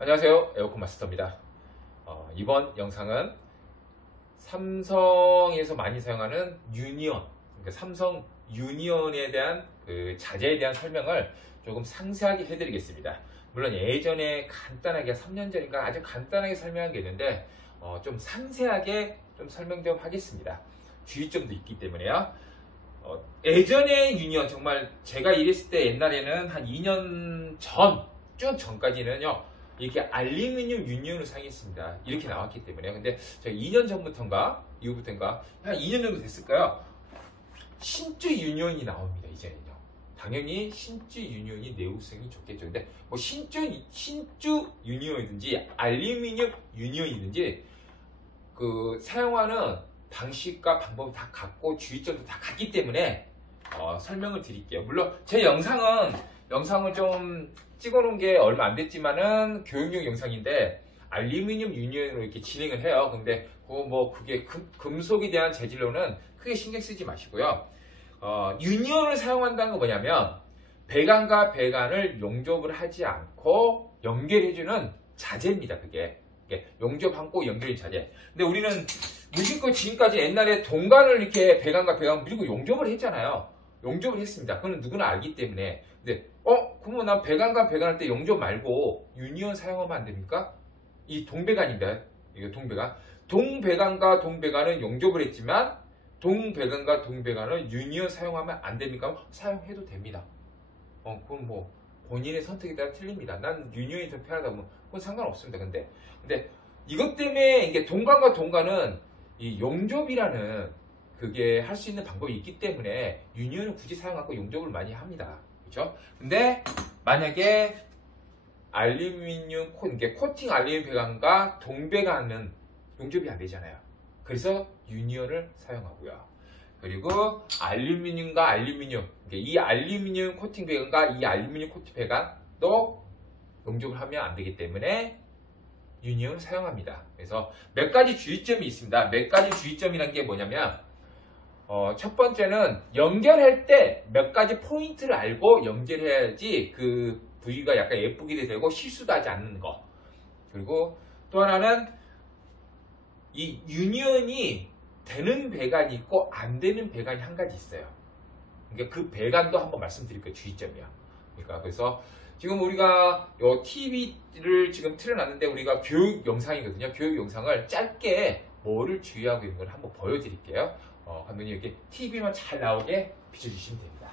안녕하세요, 에어컨 마스터입니다. 이번 영상은 삼성에서 많이 사용하는 유니온, 그러니까 삼성 유니온에 대한 그 자재에 대한 설명을 조금 상세하게 해드리겠습니다. 물론 예전에 간단하게 3년 전인가 아주 간단하게 설명한 게 있는데 좀 상세하게 좀 설명 좀 하겠습니다. 주의점도 있기 때문에요. 예전에 유니온, 정말 제가 일했을 때 옛날에는 한 2년 전, 쭉 전까지는요, 이렇게 알루미늄 유니온을 사용했습니다. 이렇게 나왔기 때문에. 근데 제가 2년 전부터인가 이후부터인가 한 2년 정도 됐을까요? 신주 유니온이 나옵니다. 이제는요. 당연히 신주 유니온이 내구성이 좋겠죠. 근데 뭐 신주 유니온이든지 알루미늄 유니온이든지 그 사용하는 방식과 방법이 다 같고 주의점도 다 같기 때문에 설명을 드릴게요. 물론 제 영상을 좀 찍어놓은 게 얼마 안 됐지만은 교육용 영상인데 알루미늄 유니온으로 이렇게 진행을 해요. 근데 그게 금속에 대한 재질로는 크게 신경 쓰지 마시고요. 유니온을 사용한다는 건 뭐냐면 배관과 배관을 용접을 하지 않고 연결해주는 자재입니다. 그게 용접하고 연결인 자재. 근데 우리는 무심코 지금까지 옛날에 동관을 이렇게 배관과 배관 밀고 용접을 했잖아요. 용접을 했습니다. 그건 누구나 알기 때문에. 근데 그러면 난 배관과 배관할 때 용접 말고 유니온 사용하면 안 됩니까? 이 동배관입니다. 이거 동배관. 동배관과 동배관은 용접을 했지만 동배관과 동배관을 유니온 사용하면 안 됩니까? 사용해도 됩니다. 그건 뭐 본인의 선택에 따라 틀립니다. 난 유니온이 더 편하다 면 그건 상관없습니다. 근데 이것 때문에 이게 동관과 동관은 이 용접이라는 그게 할 수 있는 방법이 있기 때문에 유니온을 굳이 사용하고 용접을 많이 합니다. 그렇죠? 근데 만약에 알루미늄 코팅 알루미늄 배관과 동배관은 용접이 안 되잖아요. 그래서 유니온을 사용하고요. 그리고 알루미늄과 알루미늄, 이 알루미늄 코팅 배관과 이 알루미늄 코팅 배관도 용접을 하면 안 되기 때문에 유니온을 사용합니다. 그래서 몇 가지 주의점이 있습니다. 몇 가지 주의점이란 게 뭐냐면 첫 번째는 연결할 때 몇 가지 포인트를 알고 연결해야지 그 부위가 약간 예쁘게 되고 실수도 하지 않는 거. 그리고 또 하나는 이 유니온이 되는 배관이 있고 안 되는 배관이 한 가지 있어요. 그러니까 그 배관도 한번 말씀드릴게요. 주의점이야. 그래서 지금 우리가 요 TV를 지금 틀어놨는데 우리가 교육 영상이거든요. 교육 영상을 짧게 뭐를 주의하고 있는 걸 한번 보여드릴게요. 감독님 이렇게 TV만 잘 나오게 비춰주시면 됩니다.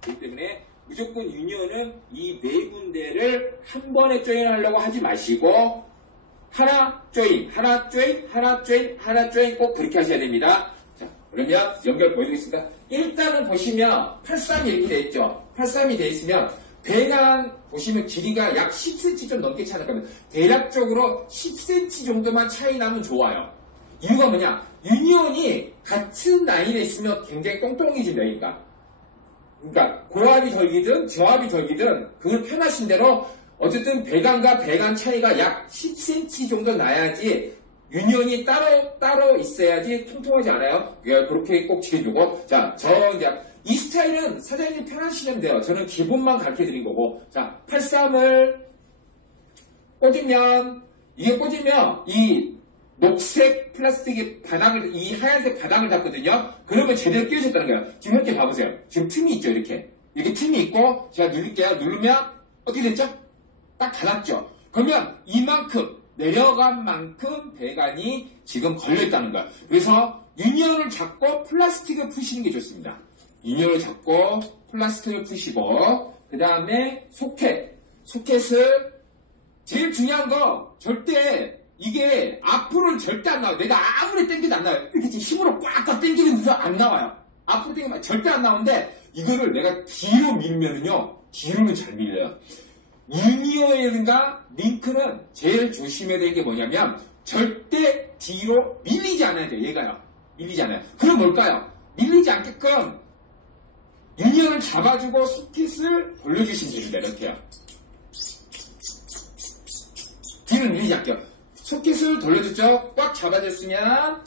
그렇기 때문에 무조건 유니온은 이 네 군데를 한 번에 조인하려고 하지 마시고 하나 조인, 하나 조인, 하나 조인, 하나 조인 꼭 그렇게 하셔야 됩니다. 자, 그러면 연결 보여드리겠습니다. 일단은 보시면 83이 이렇게 되어 있죠. 83이 되어 있으면 배관 보시면 길이가 약 10cm 좀 넘게 차는 겁니다. 대략적으로 10cm 정도만 차이 나면 좋아요. 이유가 뭐냐? 유니온이 같은 라인에 있으면 굉장히 똥똥해집니다. 그러니까 고압이 덜기든 저압이 덜기든 그걸 편하신 대로 어쨌든 배관과 배관 차이가 약 10cm 정도 나야지 유니온이 따로 있어야지 통통하지 않아요. 그렇게 꼭 지켜주고. 자, 이 스타일은 사장님이 편하시면 돼요. 저는 기본만 가르쳐 드린 거고. 자, 83을 꽂으면, 이 녹색 플라스틱의 바닥을, 이 하얀색 바닥을 닫거든요. 그러면 제대로 끼워졌다는 거예요. 지금 이렇게 봐보세요. 지금 틈이 있죠, 이렇게. 이렇게 틈이 있고, 제가 누를게요. 누르면, 어떻게 됐죠? 딱 닫았죠? 그러면 이만큼, 내려간 만큼 배관이 지금 걸려있다는 거예요. 그래서 유니온을 잡고 플라스틱을 푸시는 게 좋습니다. 유니온을 잡고 플라스틱을 푸시고 그 다음에 소켓을 제일 중요한 거 절대 이게 앞으로는 절대 안 나와요. 내가 아무리 당겨도 안 나와요. 이렇게 힘으로 꽉꽉 당기면서 안 나와요. 앞으로 당기면 절대 안 나오는데 이거를 내가 뒤로 밀면은요, 뒤로는 잘 밀려요. 유니온이라든가 링크는 제일 조심해야 되는 게 뭐냐면 절대 뒤로 밀리지 않아야 돼요. 얘가요. 밀리지 않아요. 그럼 뭘까요? 밀리지 않게끔 유니온을 잡아주고 소켓을 돌려주시면 됩니다. 이렇게요. 뒤로 밀리지 않게요. 소켓을 돌려줬죠. 꽉 잡아줬으면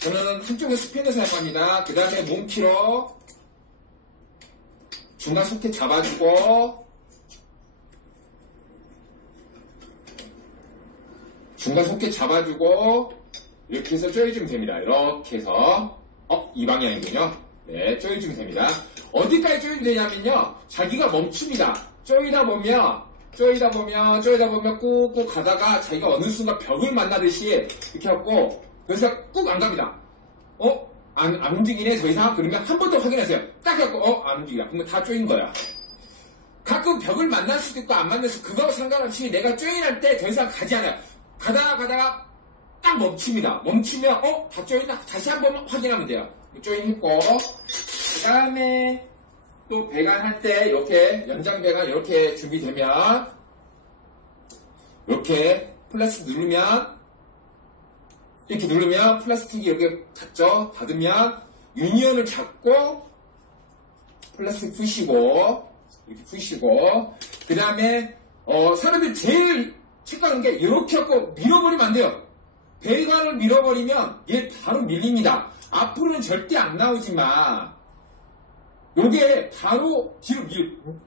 저는 한쪽에 스핀을 사용합니다. 그 다음에 몸키로 중간 소켓 잡아주고 중간 소켓 잡아주고 이렇게 해서 조여주면 됩니다. 이렇게 해서 이 방향이군요. 네, 조여주면 됩니다. 어디까지 조여도 되냐면요. 자기가 멈춥니다. 조이다 보면 꾹꾹 가다가 자기가 어느 순간 벽을 만나듯이 이렇게 하고 그래서 꾹 안 갑니다. 안 움직이네 더 이상. 그러면 한 번 더 확인하세요. 딱 해갖고 안 움직이다. 그러면 다 조인 거야. 가끔 벽을 만날 수도 있고 안 만날 수도 있고 그거와 상관없이 내가 조인할 때 더 이상 가지 않아요. 가다가 딱 멈춥니다. 멈추면 다 조인다. 다시 한 번 확인하면 돼요. 조인했고 그 다음에 또 배관할 때 이렇게 연장 배관 이렇게 준비되면 이렇게 플라스틱 누르면 이렇게 누르면 플라스틱이 이렇게 닿죠. 닿으면 유니온을 잡고 플라스틱 푸시고 이렇게 푸시고 그 다음에 사람들이 제일 착각하는 게 이렇게 하고 밀어버리면 안 돼요. 배관을 밀어버리면 얘 바로 밀립니다. 앞으로는 절대 안 나오지만 요게 바로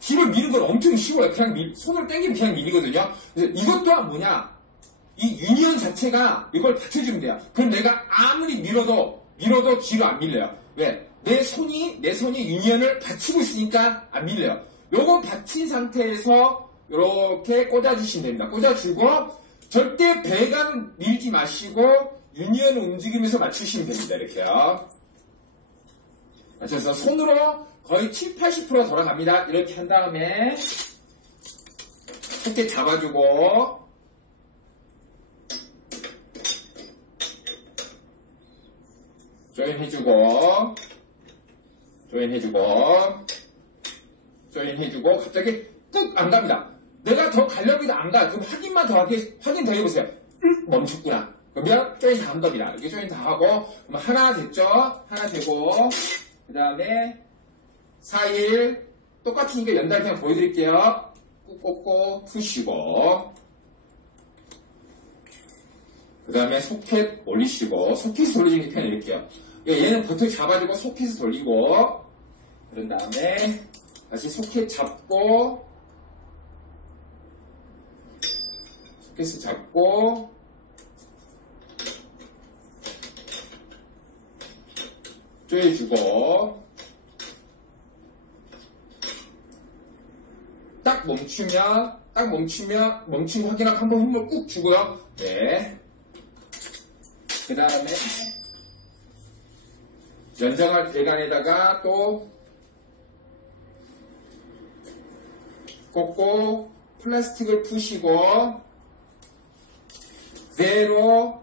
뒤로 미는 건 엄청 쉬워요. 그냥 손을 당기면 그냥 밀리거든요. 그래서 이것 또한 뭐냐? 이 유니온 자체가 이걸 받쳐주면 돼요. 그럼 내가 아무리 밀어도 뒤로 안 밀려요. 왜? 내 손이 유니온을 받치고 있으니까 안 밀려요. 요거 받친 상태에서 이렇게 꽂아주시면 됩니다. 꽂아주고 절대 배관 밀지 마시고 유니온을 움직이면서 맞추시면 됩니다. 이렇게요. 맞춰서 손으로 거의 70~80% 돌아갑니다. 이렇게 한 다음에 소켓 잡아주고 조인해주고 갑자기 꾹 안 갑니다. 내가 더 가려고 해도 안 가. 그럼 확인 더 해보세요. 멈췄구나. 그러면 조인 다 한 겁니다. 이렇게 조인 다 하고 그럼 하나 됐죠? 하나 되고 그 다음에 4일 똑같으니까 연달 그냥 보여드릴게요. 꾹 푸시고 그 다음에 소켓 올리시고 소켓을 돌리는 게 편해드릴게요. 얘는 버튼 잡아주고 소켓을 돌리고 그런 다음에 다시 소켓 잡고 소켓을 잡고 조여주고 딱 멈추면 멈춘 거 확인하고 한번 힘을 꾹 주고요. 네. 그 다음에 연장할 배관에다가 또 꽂고 플라스틱을 푸시고 그대로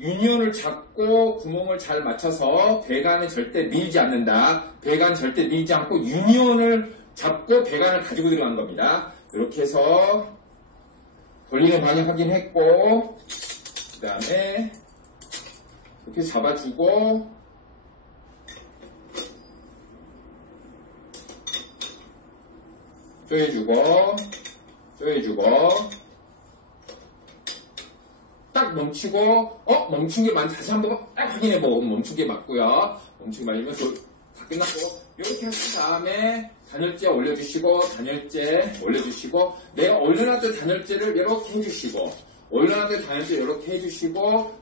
유니온을 잡고 구멍을 잘 맞춰서 배관을 절대 밀지 않는다. 배관 절대 밀지 않고 유니온을 잡고 배관을 가지고 들어간 겁니다. 이렇게 해서 돌리는 방향 확인했고 그 다음에 이렇게 잡아주고 조여주고 딱 멈추고 멈춘 게 맞는지 다시 한번 딱 확인해보고 멈춘 게 맞고요. 멈춘 게 맞으면 다 끝났고 이렇게 하신 다음에 단열재 올려주시고 내가 올려놨던 단열재를 이렇게 해주시고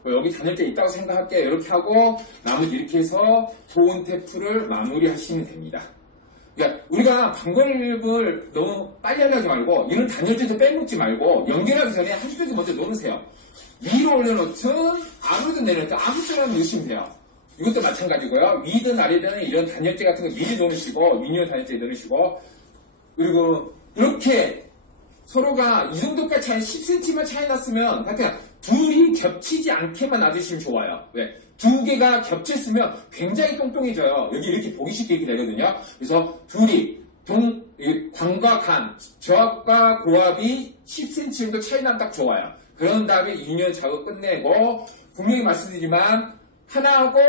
여기 단열재 있다고 생각할게요. 이렇게 하고 나머지 이렇게 해서 보온 테프를 마무리하시면 됩니다. 그러니까 우리가 방법을 너무 빨리 하지 말고 이런 단열재도 빼먹지 말고 연결하기 전에 한쪽에 먼저 놓으세요. 위로 올려놓든 아래로 내려놓든 아무 쪽으로 넣으시면 돼요. 이것도 마찬가지고요. 위든 아래든 이런 단열재 같은 거 미리 넣으시고 유니온 단열재 넣으시고 그리고 이렇게 서로가 이 정도까지 차이 10cm만 차이 났으면 그냥 둘이 겹치지 않게만 놔주시면 좋아요. 왜? 두 개가 겹쳤으면 굉장히 똥똥해져요. 여기 이렇게 보기 쉽게 이렇게 되거든요. 그래서 둘이 광과 간, 저압과 고압이 10cm 정도 차이 나면 딱 좋아요. 그런 다음에 유니온 작업 끝내고 분명히 말씀드리지만 하나하고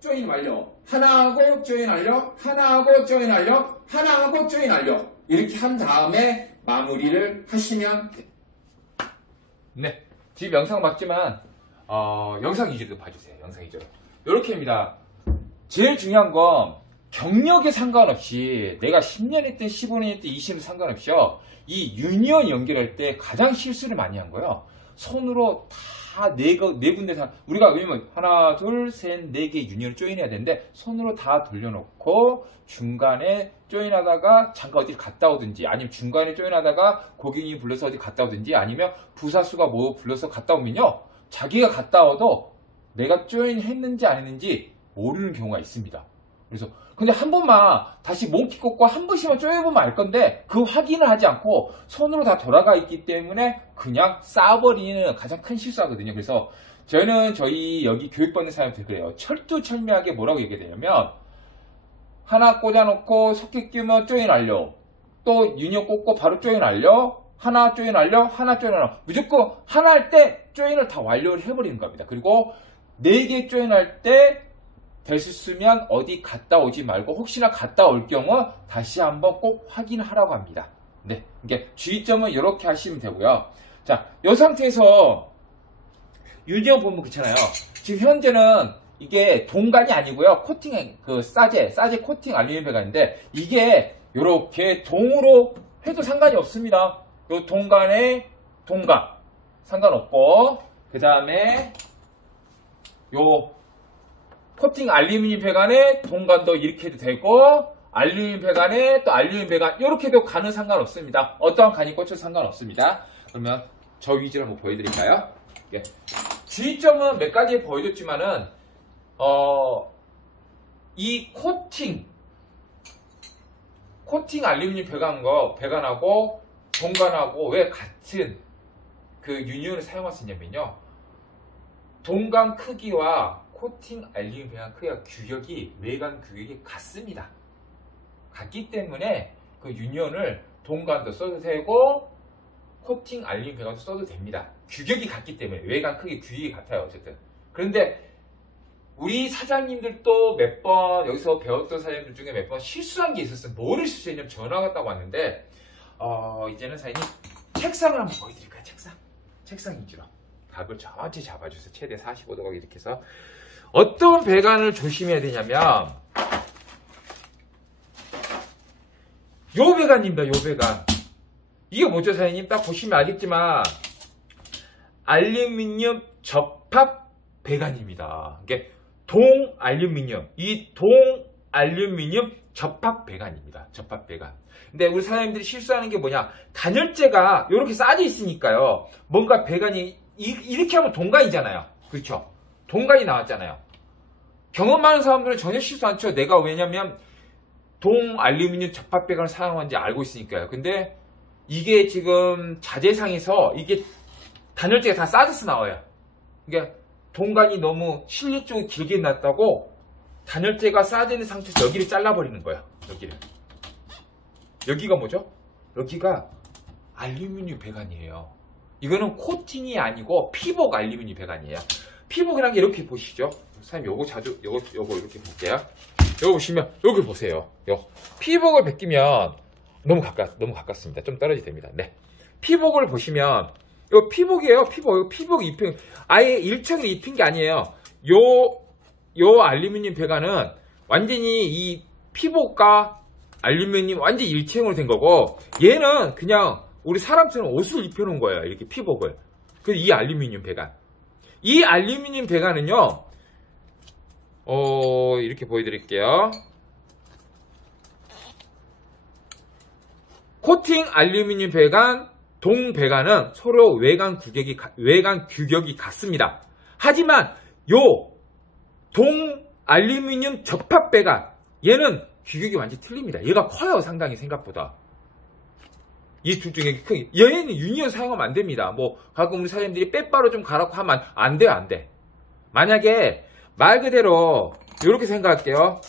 조인 완료, 하나하고 조인 완료, 하나하고 조인 완료, 하나하고 조인 완료 이렇게 한 다음에 마무리를 하시면 됩니다. 네, 지금 영상 맞지만 영상 위주로 봐주세요. 영상 위주로 이렇게입니다. 제일 중요한 건 경력에 상관없이 내가 10년 했든 15년 했든 20년 상관없이요. 이 유니언 연결할 때 가장 실수를 많이 한 거예요. 손으로 다 네 군데 다 우리가 왜냐면 하나 둘 셋 네 개 유니언을 조인해야 되는데 손으로 다 돌려놓고 중간에 조인하다가 잠깐 어디 갔다 오든지 아니면 중간에 조인하다가 고객이 불러서 어디 갔다 오든지 아니면 부사수가 뭐 불러서 갔다 오면요. 자기가 갔다 와도 내가 조인했는지 안 했는지 모르는 경우가 있습니다. 그래서 근데 한 번만 다시 몽키 꽂고 한 번씩만 쪼여보면 알 건데 그 확인을 하지 않고 손으로 다 돌아가 있기 때문에 그냥 쌓아버리는 가장 큰 실수하거든요. 그래서 저희 여기 교육받는 사람들 그래요. 철두철미하게 뭐라고 얘기되냐면 하나 꽂아놓고 소켓 끼우면 조인 완료. 또 유니언 꽂고 바로 조인 완료. 하나 조인 완료. 하나 조인 완료. 무조건 하나 할 때 조인을 다 완료를 해버리는 겁니다. 그리고 4개 조인할 때 될 수 있으면 어디 갔다 오지 말고 혹시나 갔다 올 경우 다시 한번 꼭 확인하라고 합니다. 네, 이게 주의점은 이렇게 하시면 되고요. 자, 이 상태에서 유니언 보면 그렇잖아요. 지금 현재는 이게 동간이 아니고요. 코팅, 싸제 코팅 알루미늄 배관인데 이게 이렇게 동으로 해도 상관이 없습니다. 요 동간에 동간 상관없고 그 다음에 요 코팅 알루미늄 배관에 동간도 이렇게 해도 되고 알루미늄 배관에 또 알루미늄 배관 이렇게 해도 간은 상관없습니다. 어떠한 간이 꽂혀도 상관없습니다. 그러면 저 위주로 한번 보여드릴까요? 예. 주의점은 몇 가지 보여줬지만은 이 코팅 알루미늄 배관하고 동간하고 왜 같은 그 유니온을 사용할 수 있냐면요. 동간 크기와 코팅 알루미늄 배관 크기와 규격이 외관 규격이 같습니다. 같기 때문에 그 유니온을 동간도 써도 되고 코팅 알루미늄 배관도 써도 됩니다. 규격이 같기 때문에 외관 크기 규격이 같아요. 어쨌든 그런데 우리 사장님들도 몇 번 여기서 배웠던 사장님들 중에 몇 번 실수한 게 있었어요. 뭐를 실수했냐면 전화가 왔다고 왔는데 이제는 사장님 책상을 한번 보여드릴까요? 책상 위주로 각을 전체 잡아주세요. 최대 45도가 이렇게 해서 어떤 배관을 조심해야 되냐면 요 배관입니다. 요 배관 이게 뭐죠 사장님? 딱 보시면 알겠지만 알루미늄 접합 배관입니다. 이게 동 알루미늄 접합 배관입니다. 접합 배관. 근데 우리 사장님들이 실수하는 게 뭐냐? 단열재가 이렇게 쌓여 있으니까요. 뭔가 배관이 이렇게 하면 동간이잖아요. 그렇죠? 동간이 나왔잖아요. 경험 많은 사람들은 전혀 실수 안 쳐요. 내가 왜냐면 동 알루미늄 접합 배관을 사용하는지 알고 있으니까요. 근데 이게 지금 자재상에서 이게 단열재가 다 쌓여서 나와요. 그러니까 동간이 너무 실리 쪽이 길게 났다고 단열재가 쌓여져 있는 상태에서 여기를 잘라버리는 거예요. 여기가 뭐죠? 여기가 알루미늄 배관이에요. 이거는 코팅이 아니고 피복 알루미늄 배관이에요. 피복이라는 게 이렇게 보시죠. 선생님 요거 이렇게 볼게요. 요거 보시면 여기 보세요. 피복을 벗기면 너무 가깝습니다. 좀 떨어지게 됩니다. 네. 피복을 보시면 요 피복이에요. 피복 입힌 아예 일체로 입힌 게 아니에요. 요 알루미늄 배관은 완전히 이 피복과 알루미늄 완전히 일체형으로 된 거고 얘는 그냥 우리 사람처럼 옷을 입혀놓은 거예요. 이렇게 피복을. 그래서 이 알루미늄 배관. 이 알루미늄 배관은요. 이렇게 보여드릴게요. 코팅 알루미늄 배관, 동 배관은 서로 외관 규격이 같습니다. 하지만 요 동 알루미늄 접합 배관 얘는 규격이 완전히 틀립니다. 얘가 커요. 상당히 생각보다. 이 둘 중에 크기. 얘는 유니온 사용하면 안 됩니다. 뭐 가끔 우리 사장님들이 빼바로 좀 가라고 하면 안 돼요. 안 돼. 만약에 말 그대로 이렇게 생각할게요.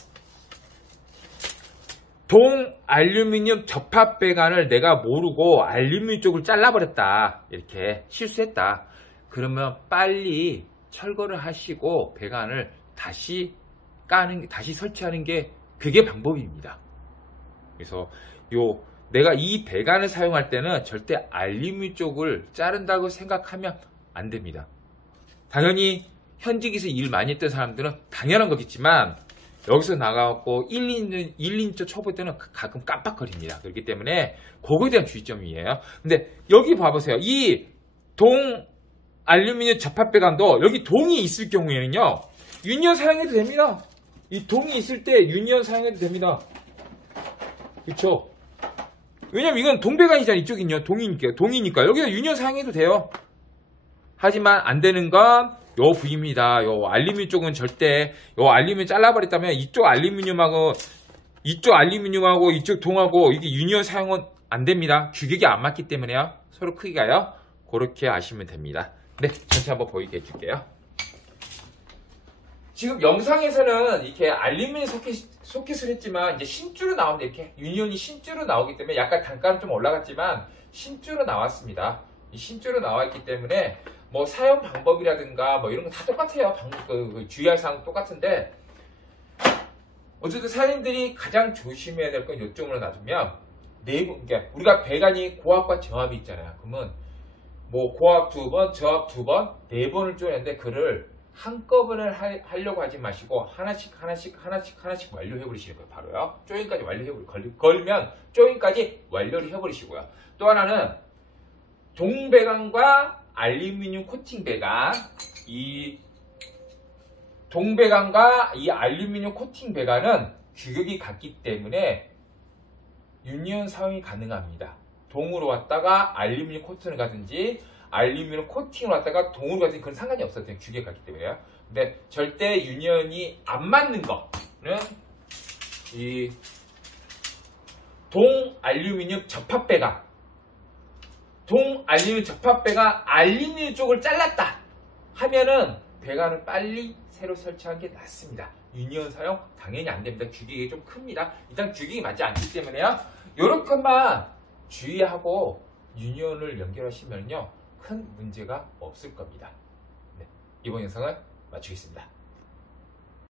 동 알루미늄 접합 배관을 내가 모르고 알루미늄 쪽을 잘라버렸다. 이렇게 실수했다. 그러면 빨리 철거를 하시고 배관을 다시 설치하는 게 그게 방법입니다. 그래서 내가 이 배관을 사용할 때는 절대 알루미늄 쪽을 자른다고 생각하면 안 됩니다. 당연히 현직에서 일 많이 했던 사람들은 당연한 거겠지만 여기서 나가고 1인조 초보 때는 가끔 깜빡거립니다. 그렇기 때문에 그거에 대한 주의점이에요. 근데 여기 봐보세요. 이 동 알루미늄 접합배관도 여기 동이 있을 경우에는요, 유니온 사용해도 됩니다. 이 동이 있을 때 유니온 사용해도 됩니다. 그쵸? 왜냐면 이건 동배관이잖아. 이쪽은요. 동이니까. 여기서 유니온 사용해도 돼요. 하지만 안 되는 건 요 부위입니다. 요 알루미늄 쪽은 절대, 요 알루미늄 잘라버렸다면 이쪽 알루미늄하고 이쪽 동하고 이게 유니온 사용은 안 됩니다. 규격이 안 맞기 때문에요. 서로 크기가요. 그렇게 아시면 됩니다. 네, 전체 한번 보이게 해줄게요. 지금 영상에서는 이렇게 알루미늄 소켓을 했지만 이제 신주로 나오는데 이렇게 유니온이 신주로 나오기 때문에 약간 단가는 좀 올라갔지만 신주로 나왔습니다. 이 신주로 나와있기 때문에 뭐 사용 방법이라든가 뭐 이런 거 다 똑같아요. 주의할 사항 똑같은데, 어쨌든 사장님들이 가장 조심해야 될 건 요점으로 놔두면 그러니까 우리가 배관이 고압과 저압이 있잖아요. 그러면 뭐 고압 2번, 저압 2번, 4번을 쪼는데 그를 한꺼번에 하려고 하지 마시고 하나씩 완료해 버리시는 거예요. 바로요. 조인까지 걸면 조인까지 완료를 해 버리시고요. 또 하나는 동배관과 알루미늄 코팅 배관, 이 동배관과 이 알루미늄 코팅 배관은 규격이 같기 때문에 유니온 사용이 가능합니다. 동으로 왔다가 알루미늄 코팅을 가든지 알루미늄 코팅을 왔다가 동으로 가든지 그건 상관이 없어요. 규격이 같기 때문에요. 근데 절대 유니온이 안 맞는 거는 이 동 알루미늄 접합 배관, 동 알루미늄 접합배가 알루미늄 쪽을 잘랐다 하면은 배관을 빨리 새로 설치하는 게 낫습니다. 유니온 사용 당연히 안 됩니다. 규격이 좀 큽니다. 일단 규격이 맞지 않기 때문에요. 요렇게만 주의하고 유니온을 연결하시면요 큰 문제가 없을 겁니다. 네, 이번 영상을 마치겠습니다.